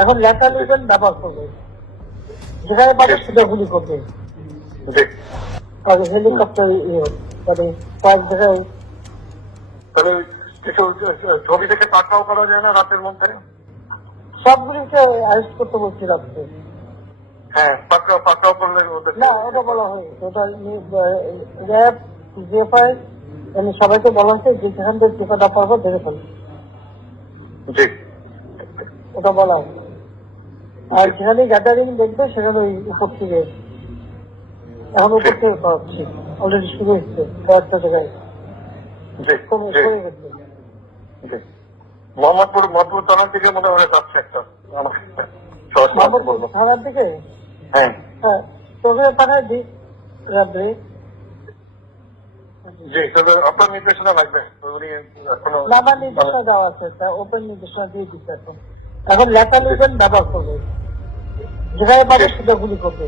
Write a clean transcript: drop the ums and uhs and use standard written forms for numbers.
এখন লেটার লিখবেন, ব্যবহার করবে, যেখানে পাবে সেটা গুলি করবে। আর হেলিকপ্টার মানে কয়েক জায়গায় তাহলে কিছু ছবি থেকে পাকড়াও করা যায় না রাতের মধ্যে? সবগুলিকে অ্যারেস্ট করতে বলছি রাত্রে। হ্যাঁ, পাকড়াও করলে না, ওটা বলা হয়েছে, ওটা র্যাব জিএফআই সবাইকে বলা হয়েছে যে যেখান থেকে টিকাটা পারবো দেখে ফেলবে, জি ওটা বলা হয়েছে। আর যেখানে গ্যাদারিং দেখবে সেখানে ওই উপর থেকে, এখন উপর থেকে করাচ্ছি, অলরেডি শুরু হচ্ছে কয়েকটা জায়গায় কমে গেছে। মোহাম্মদপুর থানার দিকে মনে হয় যাচ্ছে একটা থানার দিকে। হ্যাঁ হ্যাঁ, তোকে পাঠায় দিই রাত্রে। জি, তবে আপনার নির্দেশনা লাগবে। উনি এখনো আমার নির্দেশনা দেওয়া আছে, ওপেন নির্দেশনা দিয়ে দিচ্ছে। এখন লেখা লিখবেন, ব্যবহার করবে, যেখানে পাবে সেটা গুলি করবে।